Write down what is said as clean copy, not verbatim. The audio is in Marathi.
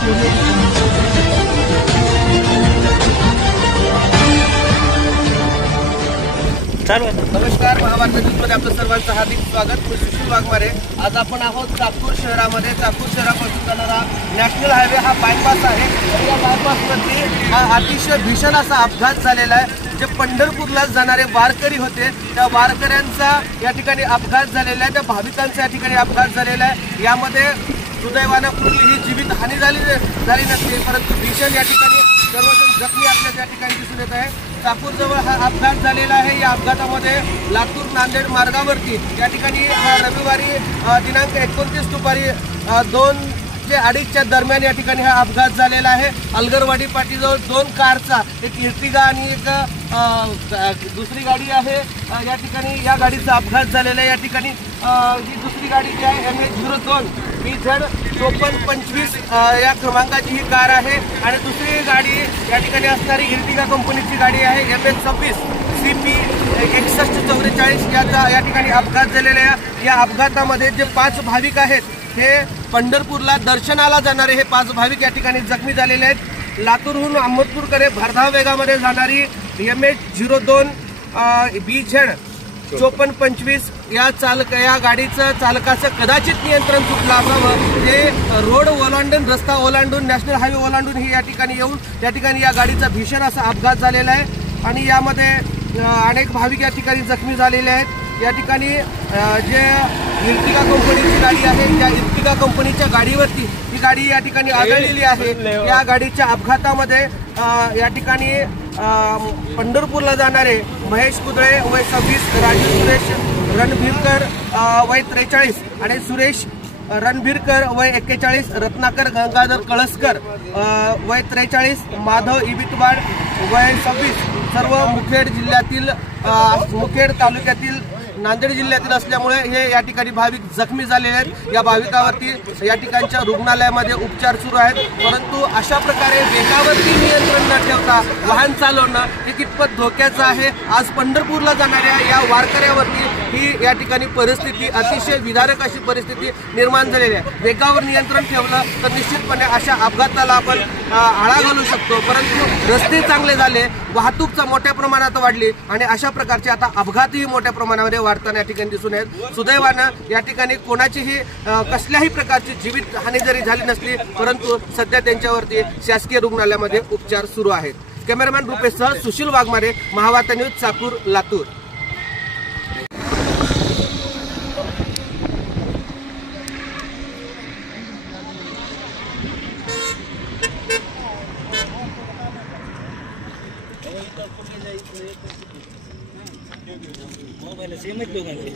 नमस्कार, महाभारत न्यूजमध्ये आपलं सर्वांचं हार्दिक स्वागत. मी सुशील वाघमारे. आज आपण आहोत चाकूर शहरामध्ये. चाकूर शहरापासून जाणारा नॅशनल हायवे हा बायपास आहे. या बायपासवरती हा अतिशय भीषण असा अपघात झालेला आहे. जे पंढरपूरला जाणारे वारकरी होते त्या वारकऱ्यांचा या ठिकाणी अपघात झालेला आहे. त्या भाविकांचा या ठिकाणी अपघात झालेला आहे. यामध्ये सुदैवानं कुठलीही जीवित हानी झाली नसते, परंतु भीषण या ठिकाणी सर्वजण जखमी असल्याचे या ठिकाणी दिसून येत आहे. चाकूरजवळ हा अपघात झालेला आहे. या अपघातामध्ये लातूर नांदेड मार्गावरती या ठिकाणी रविवारी दिनांक 29 दुपारी 2 ते 2:30च्या दरम्यान या ठिकाणी हा अपघात झालेला आहे. अलगरवाडी पाटीजवळ 2 कारचा, एक इर्टिगा आणि एक दुसरी गाडी आहे. या ठिकाणी या गाडीचा अपघात झालेला आहे. या ठिकाणी ही दुसरी गाडी जी आहे MH02 BZ 5425 या क्रमांकाची ही कार आहे आणि दुसरी गाडी या ठिकाणी असणारी इर्टिगा कंपनीची गाडी आहे MH26 CP 6144 याचा या ठिकाणी अपघात झालेला आहे. या अपघातामध्ये जे 5 भाविक आहेत हे पंढरपूरला दर्शनाला जाणारे हे 5 भाविक या ठिकाणी जखमी झालेले आहेत. लातूरहून अहमदपूरकडे भरधाव वेगामध्ये जाणारी MH02 BZ 5425 या गाडीचं चालकाचं कदाचित नियंत्रण सुटलं असावं. हे रोड ओलांडून, रस्ता ओलांडून, नॅशनल हायवे ओलांडून ही या ठिकाणी येऊन त्या ठिकाणी या गाडीचा भीषण असा अपघात झालेला आहे आणि यामध्ये अनेक भाविक या ठिकाणी जखमी झालेले आहेत. या ठिकाणी जे इर्टिगा कंपनीची गाडी आहे त्या इर्टिगा कंपनीच्या गाडीवरती ही गाडी या ठिकाणी आदळलेली आहे. या गाडीच्या अपघातामध्ये या ठिकाणी पंढरपूरला जाणारे महेश कुदळे वय 26, राजू सुरेश रणभीरकर वय 43 आणि सुरेश रणभीरकर वय 41, रत्नाकर गंगाधर कळसकर वय 43, माधव इबितवाड वय 26 सर्व मुखेड तालुक्यातील नांदेड जिल्ह्यातील असल्यामुळे हे या ठिकाणी भाविक जखमी झालेले आहेत. या भाविकावरती या ठिकाणच्या रुग्णालयामध्ये उपचार सुरू आहेत. परंतु अशा प्रकारे वेगावरती नियंत्रण न ठेवता वाहन चालवणं हे कितपत धोक्याचं आहे. आज पंढरपूरला जाणाऱ्या या वारकऱ्यावरती ही या ठिकाणी परिस्थिती अतिशय विदारक अशी परिस्थिती निर्माण झालेली आहे. वेगावर नियंत्रण ठेवलं तर निश्चितपणे अशा अपघाताला आपण आळा घालू शकतो. परंतु रस्ते चांगले झाले, वाहतूक मोठ्या प्रमाणात वाढली आणि अशा प्रकारचे आता अपघातही मोठ्या प्रमाणावर वाढताना या ठिकाणी दिसून येत. सुदैवानं या ठिकाणी कोणाचीही कसल्याही प्रकारची जीवित हानी जरी झाली नसली, परंतु सध्या त्यांच्यावरती शासकीय रुग्णालयामध्ये उपचार सुरू आहेत. कॅमेरामॅन रुपेशसह सुशील वाघमारे, महाभारत न्यूज, चाकूर, लातूर. मोबाईल सेमच लोकांचे